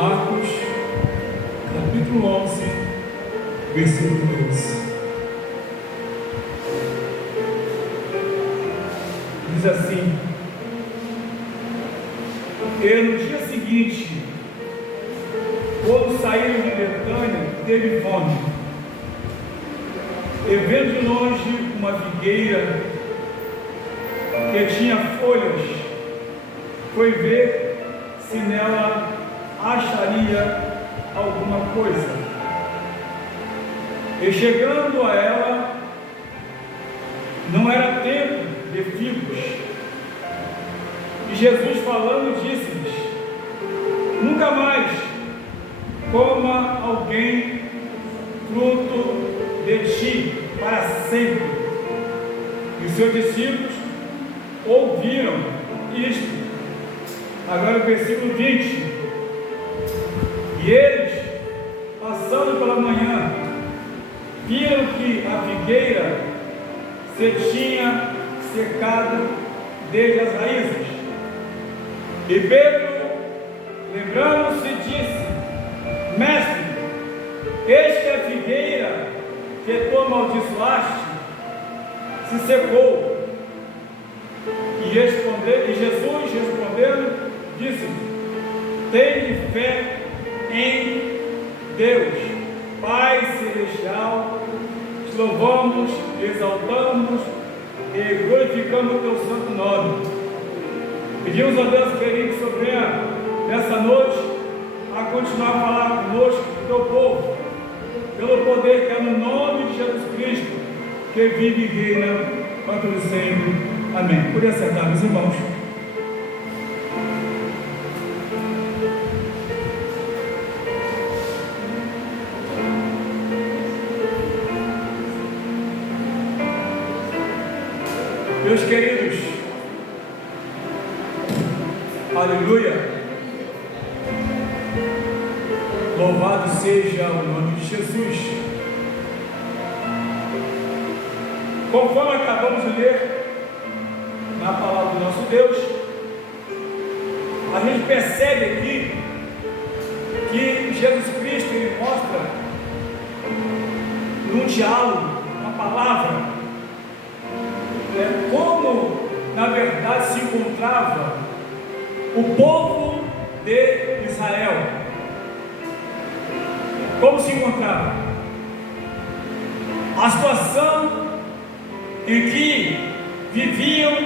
Marcos, capítulo 11, versículo 12. Diz assim: e no dia seguinte, quando saíram de Betânia, teve fome. E vendo de longe uma figueira que tinha folhas, foi ver se nela acharia alguma coisa. E chegando a ela, não era tempo de figos. E Jesus falando disse-lhes: nunca mais coma alguém fruto de ti para sempre. E os seus discípulos ouviram isto. Agora o versículo 20. E eles, passando pela manhã, viram que a figueira se tinha secado desde as raízes. E Pedro, lembrando-se, disse: mestre, eis que a figueira que tu amaldiçoaste se secou. E Jesus respondendo, disse: tende fé em Deus. Pai celestial, te louvamos, exaltamos e glorificamos o teu santo nome. Pedimos a Deus querido que venha nessa noite a continuar a falar conosco, do teu povo, pelo poder que é no nome de Jesus Cristo, que vive e reina para todo sempre. Amém. Podia acertar, meus irmãos. Meus queridos, aleluia, louvado seja o nome de Jesus. Conforme acabamos de ler na palavra do nosso Deus, a gente percebe aqui que Jesus Cristo ele mostra num diálogo, uma palavra, como na verdade se encontrava o povo de Israel. Como se encontrava? A situação em que viviam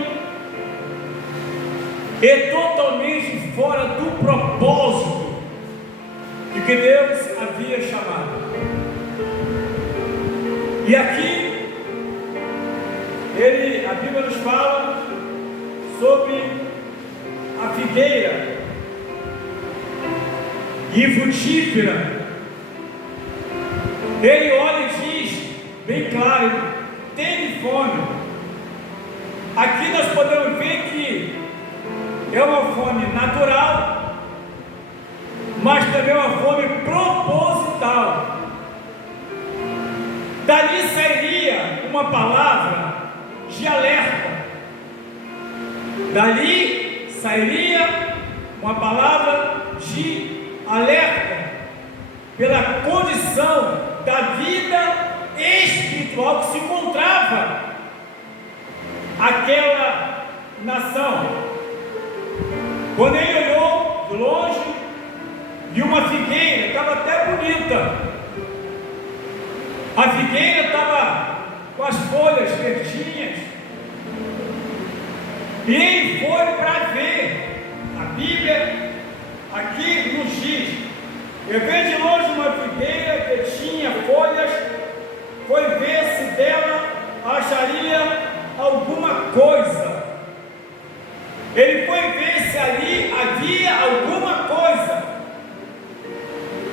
e totalmente fora do propósito de que Deus havia chamado. E aqui a Bíblia nos fala sobre a figueira infrutífera. Ele olha e diz bem claro: teve fome. Aqui nós podemos ver que é uma fome natural, mas também é uma fome proposital. Dali sairia uma palavra de alerta. Dali sairia uma palavra de alerta pela condição da vida espiritual que se encontrava aquela nação. Quando ele olhou de longe, viu uma figueira, estava até bonita. A figueira estava com as folhas verdinhas, e ele foi para ver. A Bíblia aqui nos diz: eu vi de longe uma figueira que tinha folhas, foi ver se dela acharia alguma coisa. Ele foi ver se ali havia alguma coisa.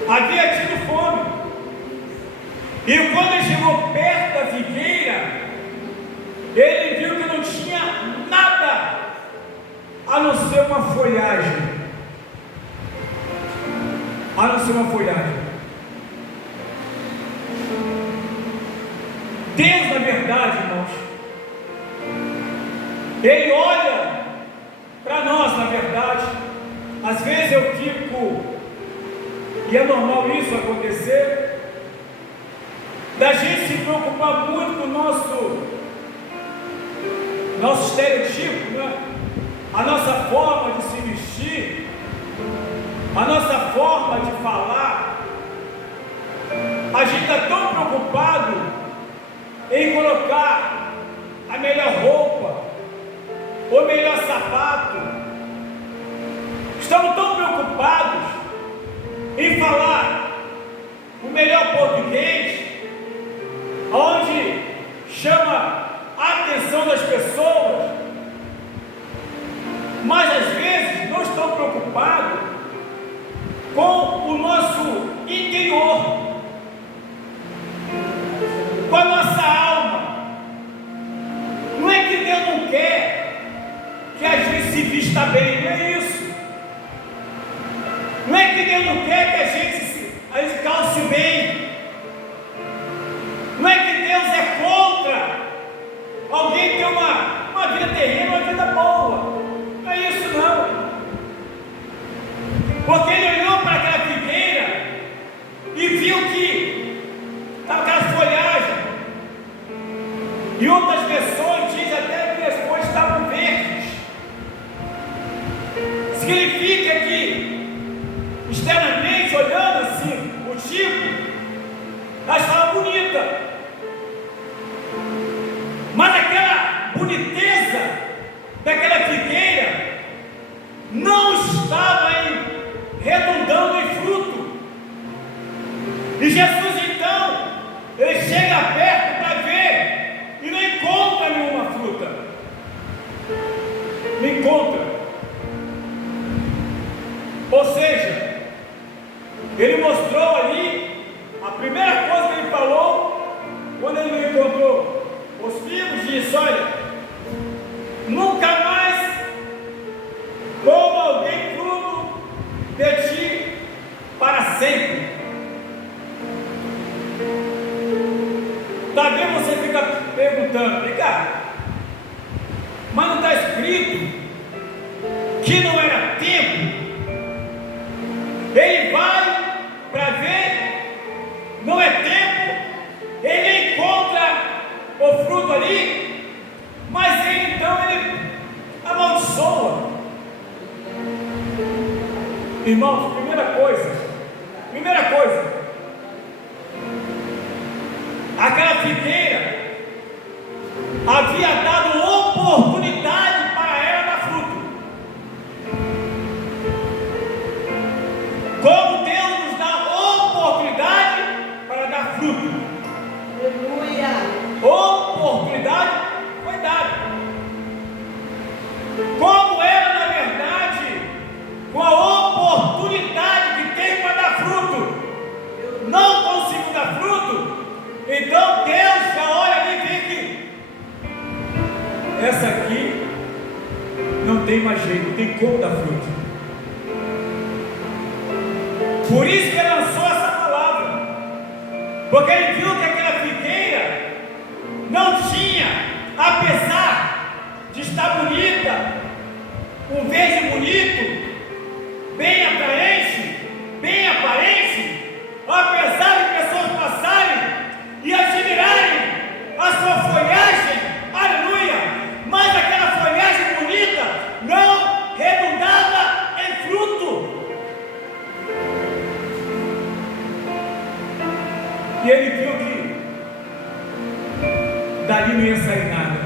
Havia tido fome. E quando ele chegou perto da figueira, ele viu que não tinha nada a não ser uma folhagem. A não ser uma folhagem. Deus, na verdade, irmãos, Ele olha para nós, na verdade. Às vezes eu fico e é normal isso acontecer, da gente se preocupar muito com o nosso estereotipo, né? A nossa forma de se vestir, a nossa forma de falar. A gente está tão preocupado em colocar a melhor roupa, o melhor sapato. Estamos tão preocupados em falar o melhor português, onde chama a atenção das pessoas, mas às vezes não estão preocupados com o nosso interior, com a nossa alma. Não é que Deus não quer que a gente se vista bem, não é isso. Não é que Deus não quer que a gente calce bem. Não é que Deus é contra alguém ter uma vida terrena, uma vida boa. Não é isso não. Porque ele olhou para aquela figueira e viu que estava aquela folhagem. E outras versões dizem até que as folhas estavam verdes. Significa que, externamente, olhando assim, o tipo, ela estava bonita. Mas aquela boniteza daquela figueira não estava redundando em fruto. E Jesus então, ele chega perto para ver e não encontra nenhuma fruta. Não encontra. Ou seja, ele mostrou ali, a primeira coisa que ele falou, quando ele não encontrou os figos, disse: olha, nunca mais coma alguém fruto de ti para sempre. Talvez você fica perguntando: Ricardo, mas não está escrito que não era tempo? Ele vai para ver, não é tempo, ele encontra o fruto ali, mas ele então amaldiçoa. Irmãos, primeira coisa, aquela figueira havia dado oportunidade para ela dar fruto. Como Deus nos dá oportunidade para dar fruto. Aleluia. Oportunidade foi dada. Como ela, na verdade, com a oportunidade que tem para dar fruto, não conseguiu dar fruto, então Deus já olha ali e vê que essa aqui não tem mais jeito, não tem como dar fruto. Por isso que ele lançou essa palavra, porque ele viu que aquela figueira não tinha, apesar de estar bonita, um verde bonito, bem atraente, apesar de pessoas passarem e admirarem a sua folhagem, aleluia, mas aquela folhagem bonita não redundava em fruto. E ele viu que dali não ia sair nada.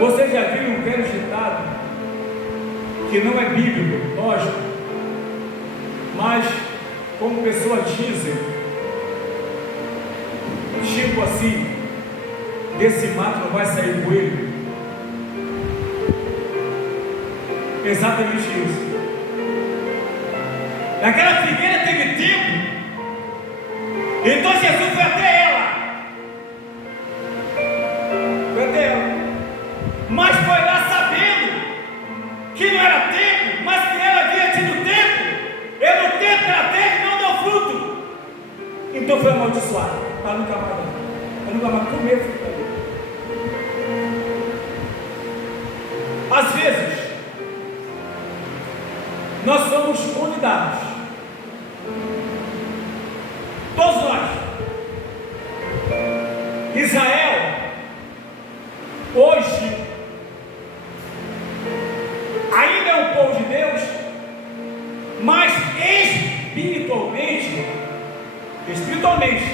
Você já viu um velho ditado que não é bíblico, lógico, mas como pessoas dizem, tipo assim: desse mato não vai sair coelho. Exatamente isso. Naquela figueira teve tempo, então Jesus foi até ela. Mas foi lá sabendo que não era tempo, mas que ela havia tido tempo. E no tempo que ela teve não deu fruto. Então foi amaldiçoada, para nunca mais comer fruto ali. Às vezes nós somos convidados, todos nós. Israel, hoje, ainda é um povo de Deus, mas espiritualmente,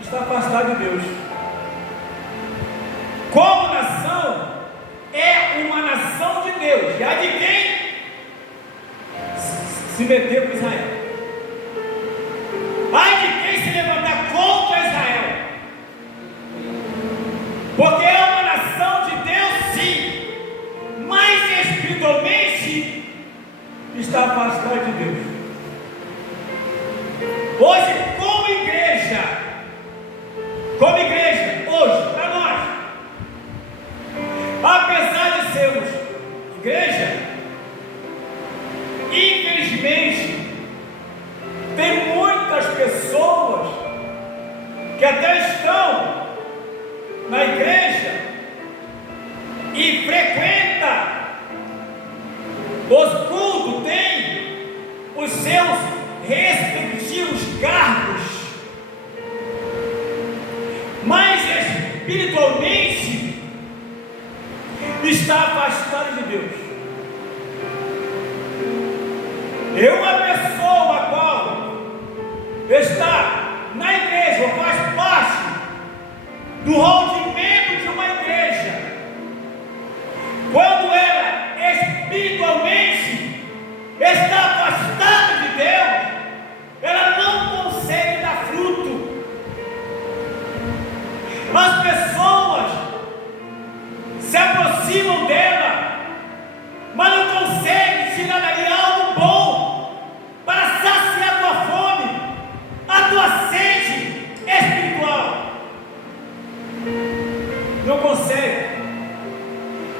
está afastado de Deus. Como nação, é uma nação de Deus. E há de quem se meter com Israel? Há de quem se levantar contra Israel? Porque é uma nação de Deus, sim, mas espiritualmente está afastado de Deus. Hoje, como igreja, hoje, para nós, apesar de sermos igreja, infelizmente, tem muitas pessoas que até estão na igreja e frequenta os cultos, tem os seus respectivos cargos, mas espiritualmente está afastado de Deus. Uma pessoa a qual está na igreja ou faz parte do rol de membro de uma igreja, quando ela espiritualmente está afastada de Deus, ela não consegue dar fruto. As pessoas se aproximam dela, mas não conseguem tirar dali algo bom para saciar a tua fome, a tua sede espiritual. Não consegue,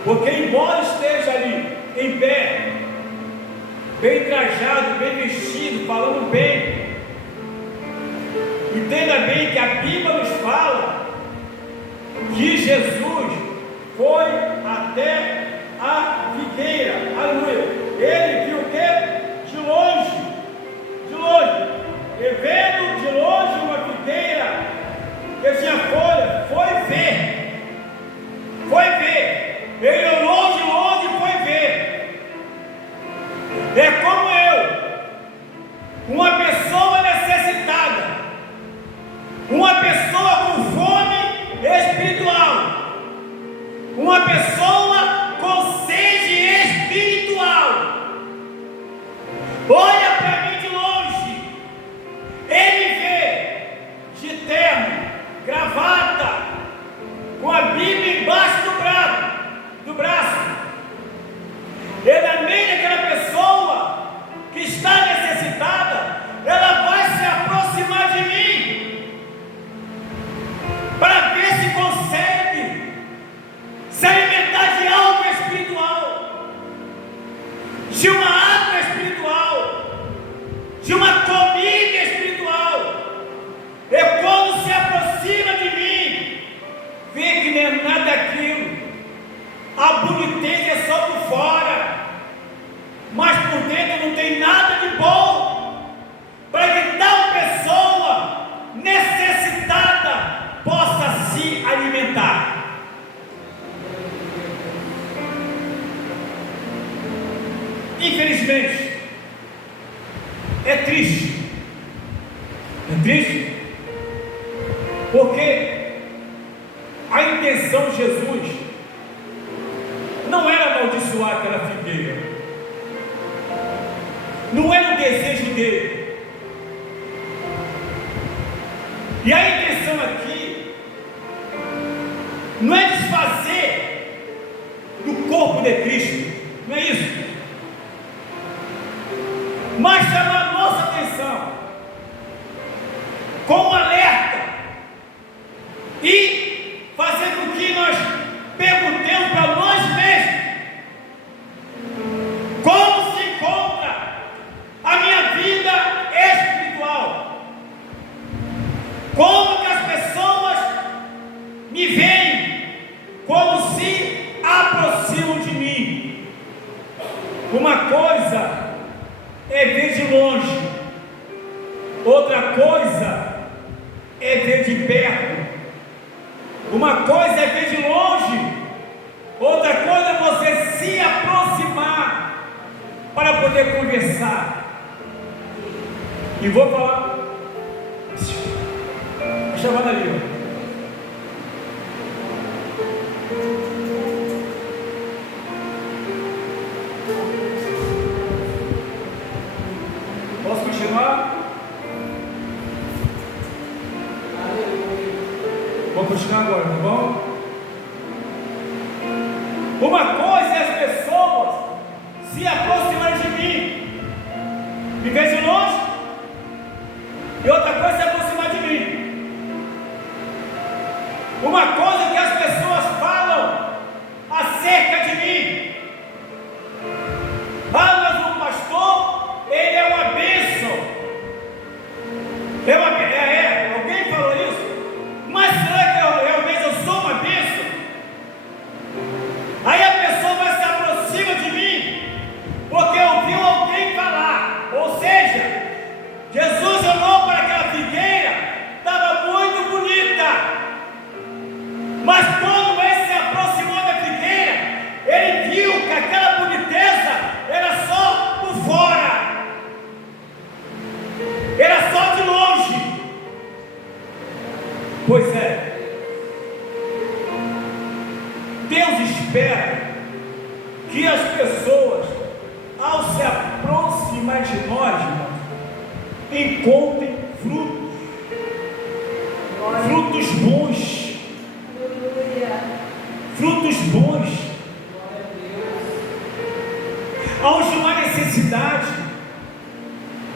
porque embora esteja ali em pé, bem trajado, bem vestido, falando bem, entenda bem que a Bíblia nos fala que Jesus foi até a figueira, aleluia. Ele viu o que? De longe, e vendo de longe uma figueira que tinha folha, foi ver. Ele olhou de longe e foi ver. É como uma pessoa necessitada, uma pessoa com fome espiritual, uma pessoa com sede espiritual. Olha para mim de longe, ele vê de terno, gravata, com a Bíblia embaixo do braço. Ele é meio daquela pessoa que está necessitada, ela vai se aproximar de mim para ver se consegue se alimentar de algo espiritual, de uma água espiritual, de uma comida espiritual. E quando se aproxima de mim, vê que não é nada daquilo. A boniteza é só por fora, mas por dentro não tem nada de bom, para que tal pessoa necessitada possa se alimentar. Infelizmente, é triste, porque a intenção de Jesus não era amaldiçoar aquela figueira, não era o desejo dele. E a intenção aqui não é desfazer do corpo de Cristo, não é isso, mas chamar a nossa atenção com um alerta e fazer com que nós perguntemos para nós mesmos: como se encontra a minha vida espiritual? Como que as pessoas me veem? Como se aproximam de mim? Uma coisa é ver de longe, outra coisa é ver de perto. Uma coisa é ver de longe, outra coisa é você se aproximar para poder conversar. E vou falar, chamando ali, ó. Posso continuar? Vou continuar agora, tá bom? Uma coisa é as pessoas se aproximarem de mim, me ver de longe, e outra coisa é se aproximar de mim. Uma coisa é que as pessoas falam acerca de mim. Ah, mas o pastor, ele é uma bênção. Alguém falou isso? Mas será que realmente eu sou uma bênção? Aí a pessoa vai se aproxima de mim, porque ouviu alguém falar. Ou seja, Jesus olhou para aquela figueira, estava muito bonita, mas quando ele se aproximou da figueira, ele viu que aquela boniteza era só por fora, era só de longe. Pois é, Deus espera que as pessoas, ao se aproximar de nós, irmãos, encontrem frutos bons, frutos bons. Aonde não há necessidade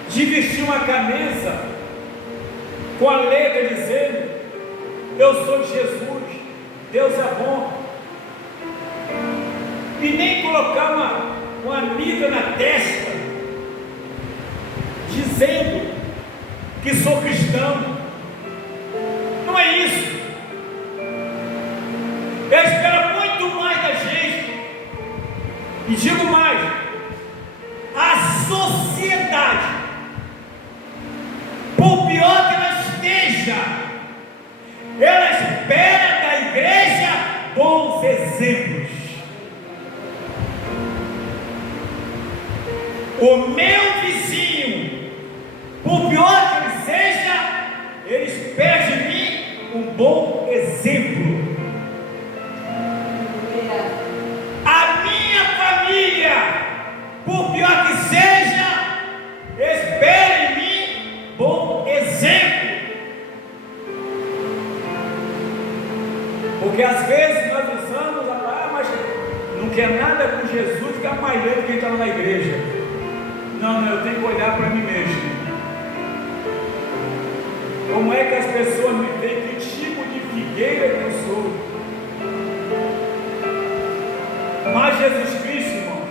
de vestir uma camisa com a letra dizendo: eu sou de Jesus, Deus é bom, e nem colocar uma amiga na testa dizendo que sou cristão. Não é isso. Ele espera muito mais da gente. E digo mais, a sociedade, por pior que ela esteja, ela espera da igreja bons exemplos. O meu vizinho, por pior que ele seja, ele espera de mim um bom exemplo. A minha família, por pior que seja, espera em mim bom exemplo. Porque às vezes nós usamos, mas não quer nada com Jesus, fica malhando quem está na igreja. Não, eu tenho que olhar para mim mesmo. Como é que as pessoas me veem, que tipo de figueira que eu sou? Mas Jesus Cristo, irmão,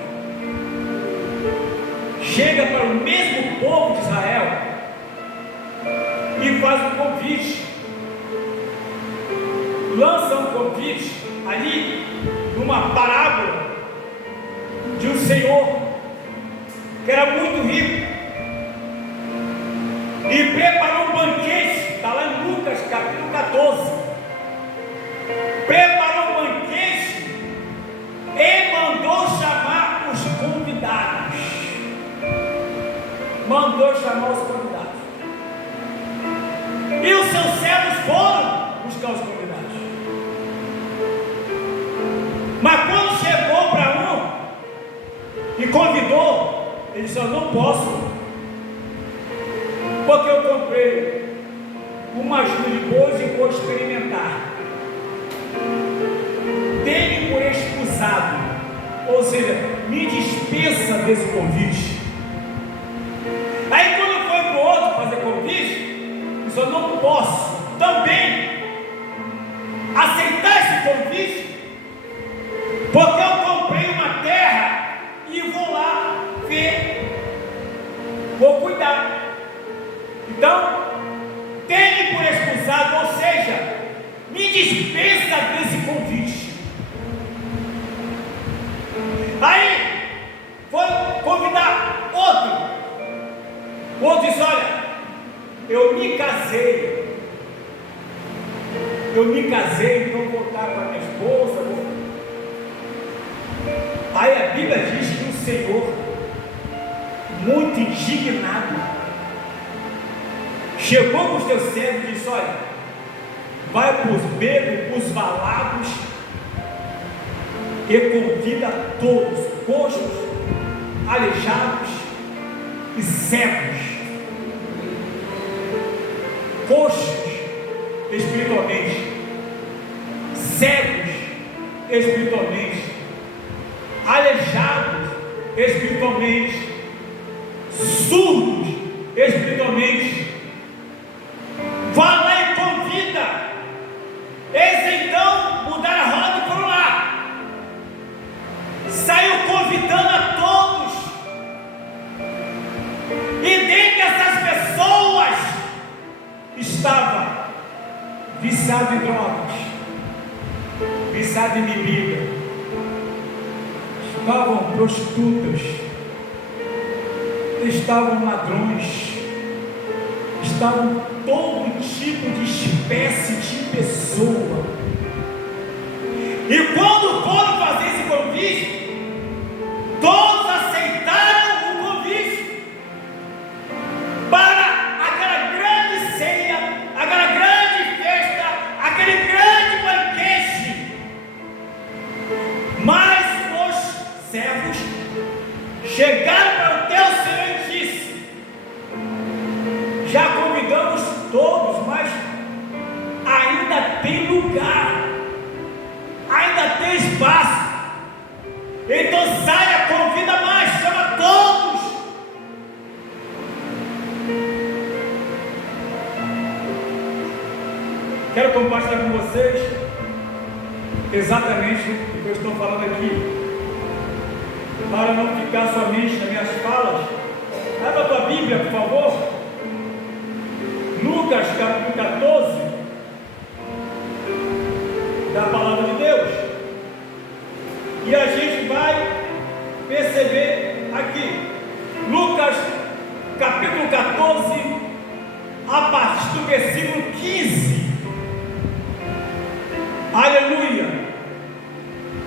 chega para o mesmo povo de Israel e faz um convite, lança um convite ali, numa parábola de um senhor que era muito rico e preparou um banquete. Está lá em Lucas capítulo 14. Preparou um banquete e mandou chamar os convidados. E os seus servos foram buscar os convidados. Mas quando chegou para um e convidou, ele disse: eu não posso, porque eu comprei uma ajuda de bois e vou experimentar. Dê-me por excusado, ou seja, me dispensa desse convite. Aí quando foi para o outro fazer convite, ele disse: eu não posso também aceitar esse convite, porque eu comprei uma terra e vou lá ver, vou cuidar. Então, tenha por excusado, ou seja, me dispensa desse convite. Aí foi convidar outro, O outro disse: olha, eu me casei, então vou estar com a minha esposa. Aí a Bíblia diz que o Senhor, muito indignado, chegou para os teus servos e disse: olha, vai para os becos, para os valados, e convida todos, coxos, aleijados e cegos, coxos espiritualmente, cegos espiritualmente, aleijados espiritualmente, surdos espiritualmente. Vá lá e convida. Eles então mudaram a roda e foram lá. Saiu convidando a todos. E dentre essas pessoas estava viciado em drogas, viciado em bebida, estavam prostitutas, estavam ladrões, estavam todo tipo de espécie de pessoa. E quando foram fazer esse convite, todos aceitaram o convite para aquela grande ceia, aquela grande festa, aquele grande banquete. Mas os servos chegaram para o teu Senhor e disse: já convidamos todos, mas ainda tem lugar, ainda tem espaço. Então saia, convida mais, chama todos. Quero compartilhar com vocês exatamente o que eu estou falando aqui, para não ficar somente nas minhas falas. Abra a tua Bíblia, por favor, Lucas capítulo 14, da palavra de Deus, e a gente vai perceber aqui, Lucas capítulo 14, a partir do versículo 15, aleluia,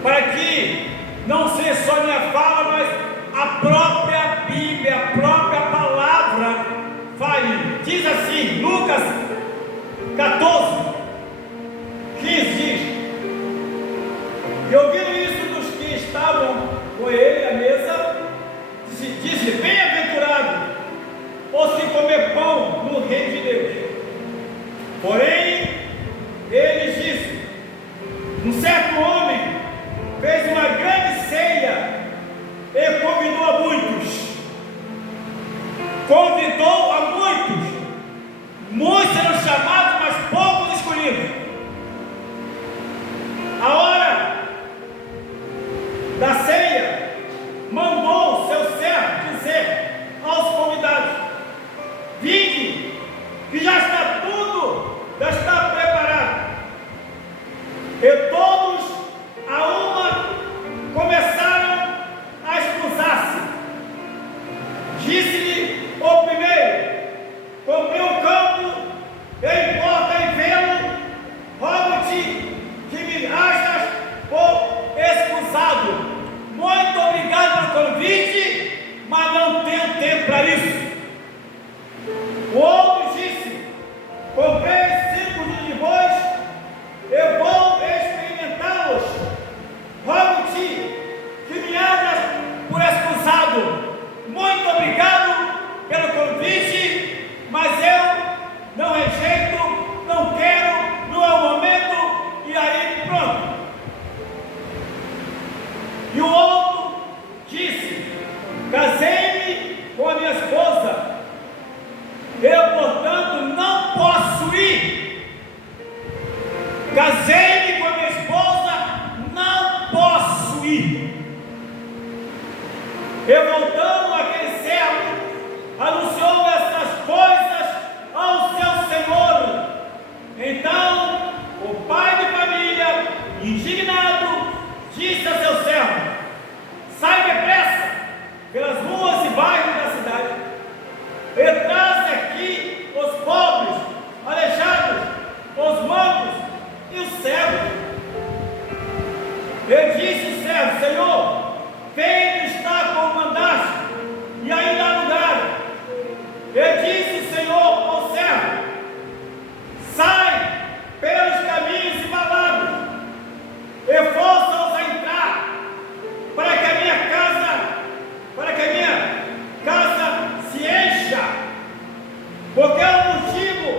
para que não seja só minha fala, mas a própria Bíblia, a própria palavra fale. Diz assim, Lucas 14, 15 diz: e ouvindo isso dos que estavam com ele à mesa, disse: bem-aventurado os que comer pão no reino de Deus. Porém, ele disse: um certo homem fez uma grande ceia e convidou a muitos. Convidou a muitos. Muitos serão chamados, mas poucos escolhidos. A hora da ceia, mandou o seu servo dizer aos convidados: vinde, que já está tudo, já está preparado. E todos a uma começaram a escusar-se. Disse-lhe o primeiro: comprei um campo, e importa em vê-lo, rogo-te que me hajas por escusado. Muito obrigado pelo convite, mas não tenho tempo para isso. O outro disse: comprei 5 dias de bois, eu vou experimentá-los. Rogo-te que me hajas por escusado. Muito obrigado pelo convite, mas eu não rejeito, não quero, não é o momento, e aí pronto. E o outro disse: casei-me com a minha esposa, E disse o Senhor ao servo: sai pelos caminhos e valados, e força-os a entrar, para que a minha casa se encha, porque é o motivo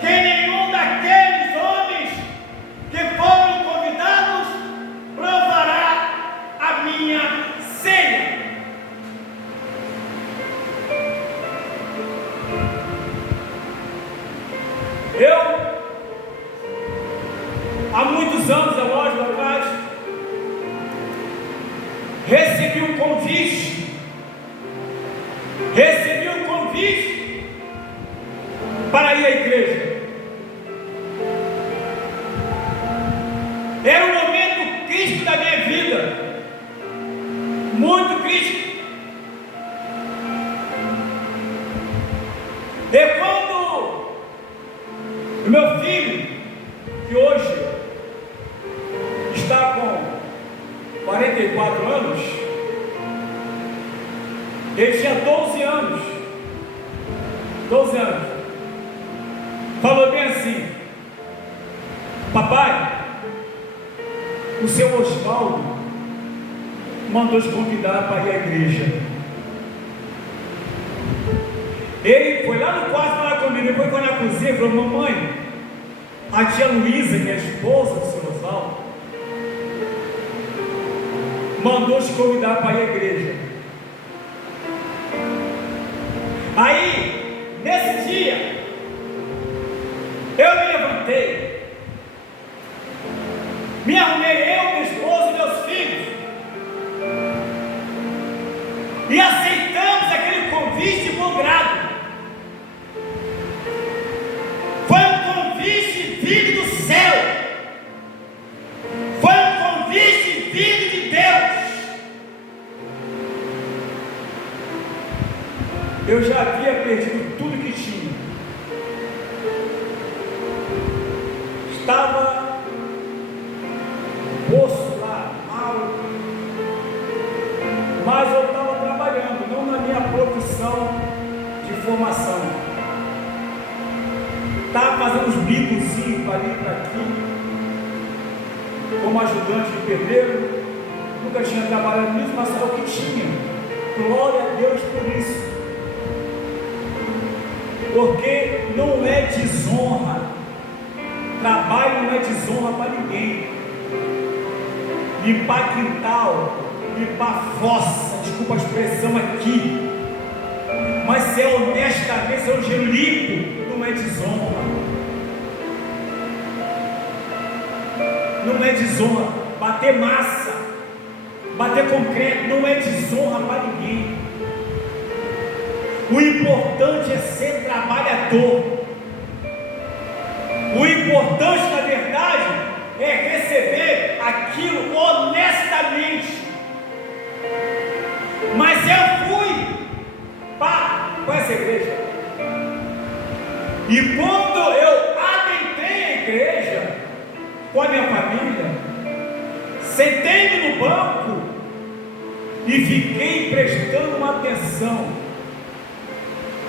que nenhum daqueles homens que foram convidados provará a minha ceia. Eu, há muitos anos, é lógico, atrás, recebi um convite para ir à igreja. Era um momento crítico da minha vida, muito crítico. E quando o meu filho, que hoje está com 44 anos, ele tinha 12 anos, falou bem assim: papai, o seu Osvaldo mandou te convidar para ir à igreja. Ele foi lá no quarto falar comigo, depois foi na cozinha e falou: mamãe, a tia Luísa, que é a esposa do seu Osvaldo, mandou te convidar para ir à igreja. Aí, nesse dia, eu me levantei, me arrumei, eu, minha esposa e meus filhos, e aceitamos aquele convite de bom grado. Foi um convite vindo do céu, foi um convite vindo de Deus. Eu já havia perdido tudo que tinha, estava poço lá, mal, mas eu estava trabalhando, não na minha profissão de formação, estava fazendo uns bicozinhos para ali e para aqui, como ajudante de pedreiro, nunca tinha trabalhado nisso, mas era o que tinha. Glória a Deus por isso, porque não é desonra, trabalho não é desonra para ninguém. Limpar quintal, limpar fossa, desculpa a expressão aqui, mas se é honestamente, se é um dinheiro limpo, não é desonra. Não é desonra. Bater massa, bater concreto, não é desonra para ninguém. O importante é ser trabalhador. O importante, na verdade, é receber aquilo honestamente. Mas eu fui para essa igreja, e quando eu adentrei a igreja com a minha família, sentei-me no banco e fiquei prestando uma atenção,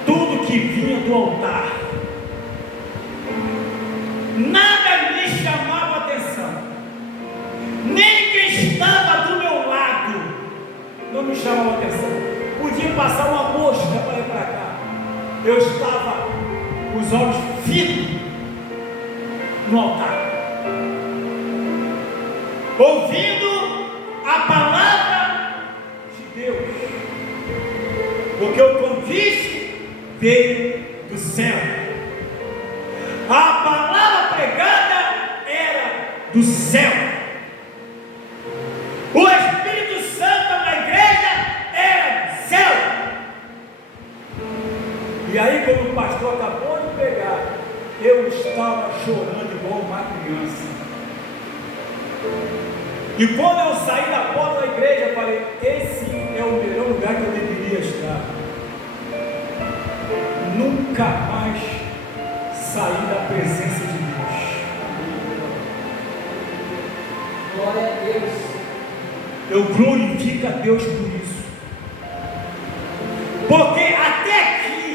tudo que vinha do altar, nada me chamava a atenção, nem quem estava do meu lado não me chamava a atenção. Podia passar uma mosca para ir para cá, eu estava com os olhos fitos no altar, ouvindo a palavra de Deus, porque o convite veio do céu, a palavra pregada era do céu, o Espírito Santo na igreja era do céu. E aí, quando o pastor acabou de pregar, eu estava chorando igual uma criança. E quando eu saí da porta da igreja, eu falei: esse é o melhor lugar que eu deveria estar. Nunca mais saí da presença de Deus. Glória a Deus. Eu glorifico a Deus por isso, porque até aqui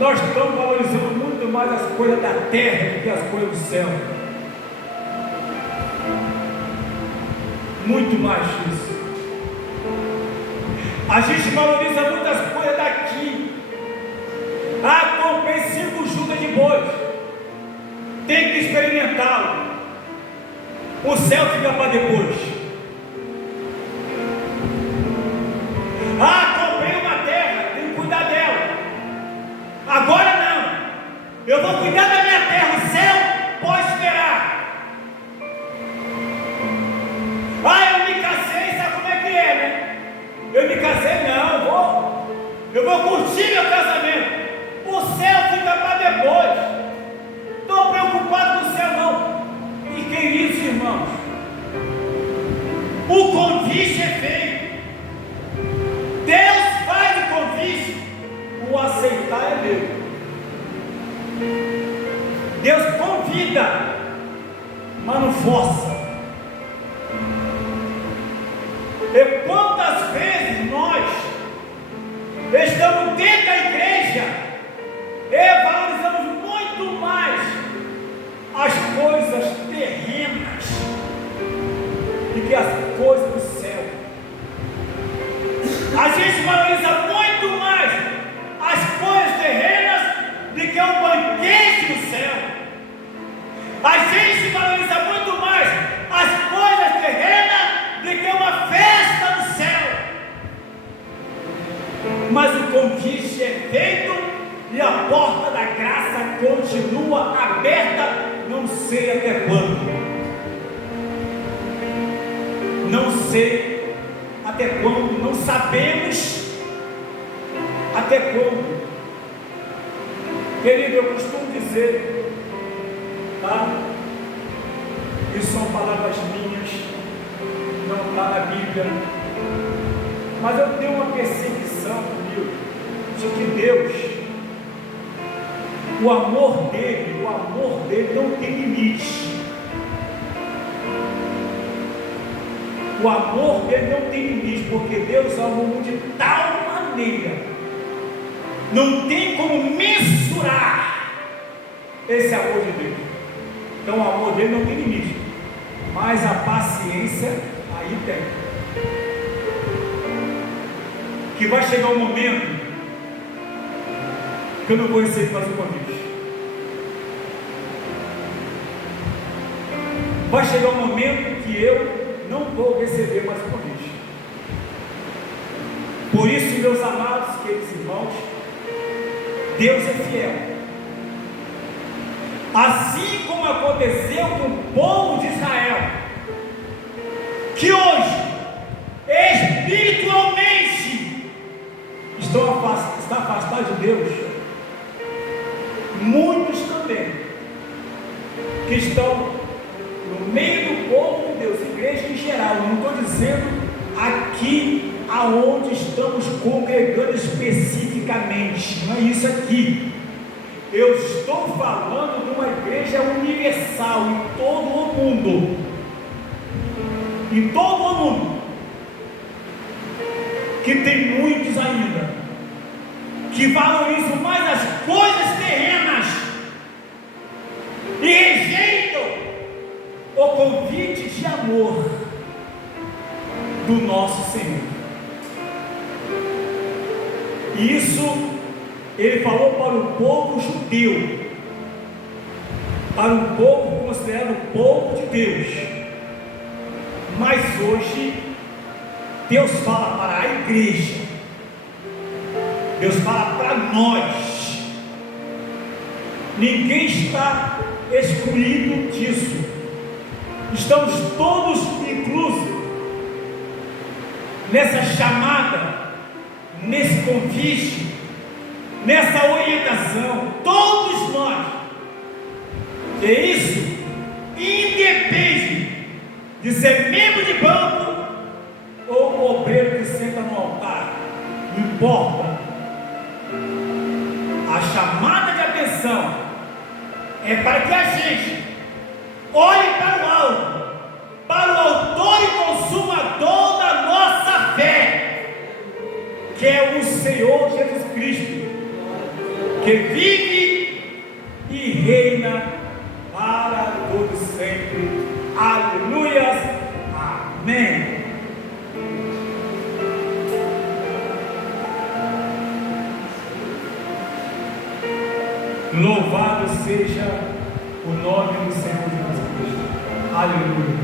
Nós estamos valorizando muito mais as coisas da terra do que as coisas do céu. Muito mais isso. A gente valoriza muitas coisas daqui. Ah, comprei 5 juntas de bois. Tem que experimentá-lo. O céu fica para depois. Ah, comprei uma terra, tem que cuidar dela. Agora não. Eu vou cuidar da minha terra. O céu pode esperar. Ah, eu me casei, sabe como é que é, né? Eu me casei, não, eu vou curtir meu casamento. O céu fica para depois. Estou preocupado com o céu, não. E queridos irmãos, o convite é feito. Deus faz o convite, o aceitar é meu. Deus convida, mas não força. E quantas vezes nós estamos dentro da igreja e valorizamos muito mais as coisas terrenas do que as coisas do céu. A gente valoriza muito mais as coisas terrenas do que um banquete no céu. A gente valoriza muito mais as coisas terrenas do que uma festa no céu. Mas o convite é feito e a porta da graça continua aberta, não sei até quando. Não sei até quando, não sabemos até quando. Querido, eu costumo dizer, tá? Isso são palavras minhas, não está na Bíblia, mas eu tenho uma perseguição comigo, de que Deus, o amor dele não tem limite. O amor dele não tem limite, porque Deus ama o mundo de tal maneira, não tem como mensurar esse amor de Deus. Então o amor dele não tem limite, mas a paciência aí tem. Que vai chegar um momento que eu não vou receber mais o convite. Vai chegar um momento que eu não vou receber mais o convite. Por isso, meus amados, queridos irmãos, Deus é fiel. Assim como aconteceu com o povo de Israel, que hoje, espiritualmente, está afastado de Deus. Muitos também, que estão no meio do povo de Deus, igreja em geral, não estou dizendo aqui aonde estamos congregando especificamente, não é isso aqui. Eu estou falando de uma igreja universal em todo o mundo. Em todo o mundo. Que tem muitos ainda que valorizam mais as coisas terrenas e rejeitam o convite de amor do nosso Senhor. Isso ele falou para o povo judeu, para um povo considerado o povo de Deus. Mas hoje Deus fala para a igreja, Deus fala para nós. Ninguém está excluído disso. Estamos todos inclusos nessa chamada, nesse convite, nessa orientação. Todos nós. E isso independe de ser membro de banco ou obreiro que senta no altar. Não importa. A chamada de atenção é para que a gente olhe para o alto, para o autor e consumador da nossa fé, que é o Senhor Jesus Cristo, que porque vive e reina para todo sempre. Aleluias, amém. Louvado seja o nome do Senhor Jesus Cristo. Aleluia.